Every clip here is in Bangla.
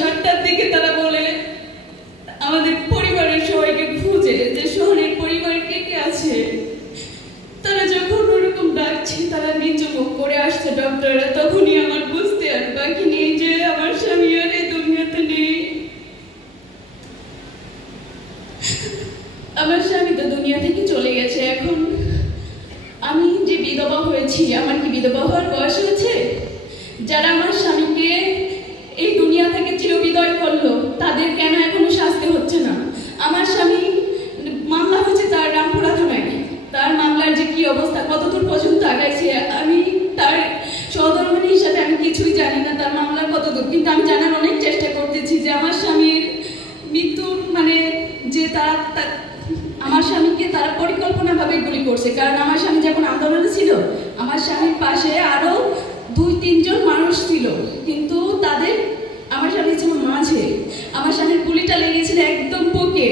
7টার দিকে তারা বলে আমাদের পরিবারের সবাইকে খুঁজে যে শহরের পরিবার কে কে আছে। তারা যখন ওরকম ডাকছে, তারা নিজ মুখ করে আসছে ডক্টররা, তখনই আমার বুঝতে আর বাকি নেই যে আমার স্বামী আর এই দুনিয়াতে নেই। আমার স্বামী তো দুনিয়া থেকে চলে গেছে। এখন আমি যে বিধবা হয়েছি, আমার কি বিধবা হওয়ার বয়স হয়েছে? যারা আমার স্বামীকে এই দুনিয়া থেকে চিরবিদায় করলো, তাদের কেন এখনো শাস্তি হচ্ছে না? আমার স্বামী মামলা হয়েছে তার রামপুরা থানায়, তার মামলার যে কি অবস্থা, কতদূর পর্যন্ত আগাইছে, আমি তার সহধর্মিণী হিসাবে আমি কিছুই জানি না তার মামলার কতদূর, কিন্তু আমি জানার অনেক চেষ্টা করতেছি যে আমার স্বামীর মৃত্যুর যে আমার স্বামীকে তারা পরিকল্পনাভাবে গুলি করছে। কারণ আমার স্বামী যখন আন্দোলনে ছিল, আমার স্বামীর পাশে আরো 2-3 জন মানুষ ছিল, কিন্তু তাদের আমার স্বামী ছিল মাঝে। আমার স্বামীর গুলিটা লেগেছিল একদম বুকে।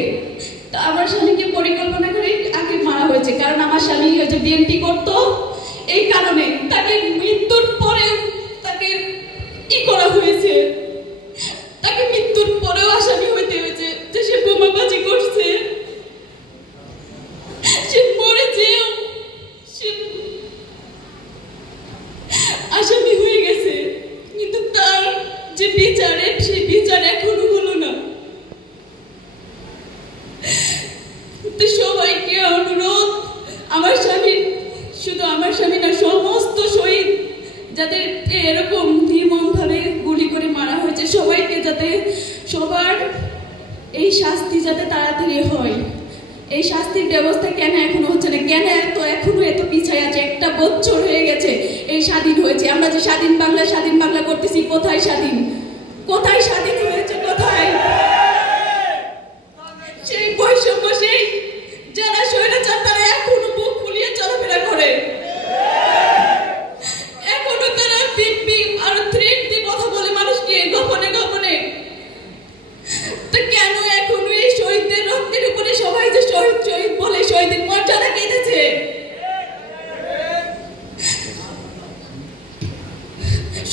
আমার স্বামীকে পরিকল্পনা করে আগে মারা হয়েছে, কারণ আমার স্বামী হচ্ছে বিএনপি করতো, এই কারণে তাকে মৃত্যুর পরে তাকে করা হয়েছে। তাকে মৃত্যুর পরেও আসামি হইতে হয়েছে যে সে বোমাবাজি করছে, সে মরেছেও, সে আসামি হয়ে গেছে, কিন্তু তার যে বিচারে সেই বিচার এখনো হলো না। সবাইকে অনুরোধ, আমার স্বামী, শুধু আমার স্বামী না, সমস্ত শহীদ যাদের এরকম নির্মমভাবে গুলি করে মারা হয়েছে, সবাইকে যাতে সবার এই শাস্তি যাতে তাড়াতাড়ি হয়। এই শাস্তির ব্যবস্থা কেন এখনো হচ্ছে না? কেন এখনো এত পিছায় আছে? 1 বছর হয়ে গেছে এই স্বাধীন হয়েছে। আমরা যে স্বাধীন বাংলা করতেছি, কোথায় স্বাধীন? কোথায় স্বাধীন হয়েছে? কোথায় সেই বৈষম্য? সেই যারা স্বৈরাচার তারা এখনো বুক ফুলিয়ে চলাফেরা করে, এখনো তারা আর থ্রেট দিয়ে কথা বলে মানুষকে গোপনে গোপনে। তো কেন এখনো এই শহীদদের রক্তের উপরে সবাই যে শহীদ শহীদ বলে শহীদের মর্যাদা কেটেছে?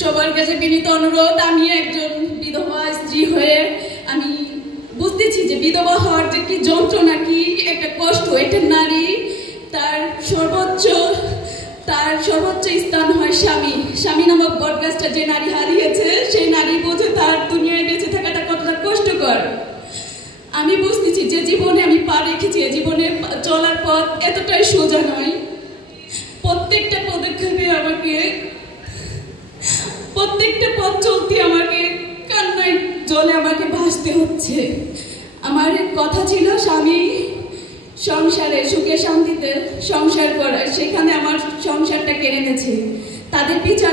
সবার কাছে বিনীত অনুরোধ, আমি একজন বিধবা স্ত্রী হয়ে আমি বুঝতেছি যে বিধবা হওয়ার যে কি যন্ত্রণা, কি একটা কষ্ট। এটা নারী, তার সর্বোচ্চ স্থান হয় স্বামী। স্বামী নামক বটগাছটা যে নারী হারিয়েছে, সেই নারী বোঝে তার দুনিয়ায় বেঁচে থাকাটা কতটা কষ্টকর। আমি বুঝতেছি যে জীবনে আমি পা রেখেছি, জীবনে চলার পথ এতটাই সোজা নয়। প্রত্যেকটা পদক্ষেপে আমাকে, প্রত্যেকটা পথ চলতে আমাকে কান্নায় জলে আমাকে ভাসতে হচ্ছে। আমার কথা ছিল স্বামী সংসারে সুখে শান্তিতে সংসার করার, সেখানে আমার সংসারটা কেড়ে নিয়েছে। তাদের বিচার